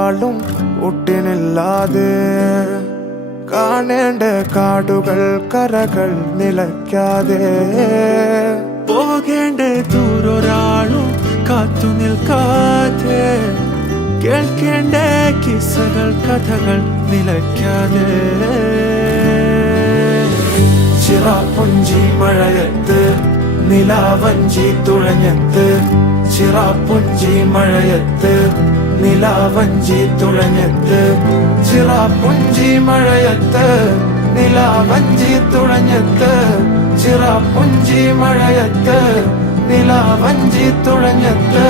ആളും ഒട്ടിനില്ലാതെ കാണേണ്ട കാടുകൾ കരകൾ നിലയ്ക്കാതെ പോകേണ്ട ദൂരൊരാളും കാത്തു നിൽക്കാതെ കേൾക്കേണ്ട കിസ്സകൾ കഥകൾ നിലയ്ക്കാതെ ചിറാപ്പുഞ്ചി മഴയത്ത് നിലാവഞ്ചി തുഴഞ്ഞത്ത് ചിറാപ്പുഞ്ചി മഴയത്ത് നിലാവഞ്ചി തുഴഞ്ഞത്ത് ചിറാപ്പുഞ്ചി മഴയത്ത് നിലാവഞ്ചി തുഴഞ്ഞത്ത് ചിറാപ്പുഞ്ചി മഴയത്ത് നിലാവഞ്ചി തുഴഞ്ഞത്ത്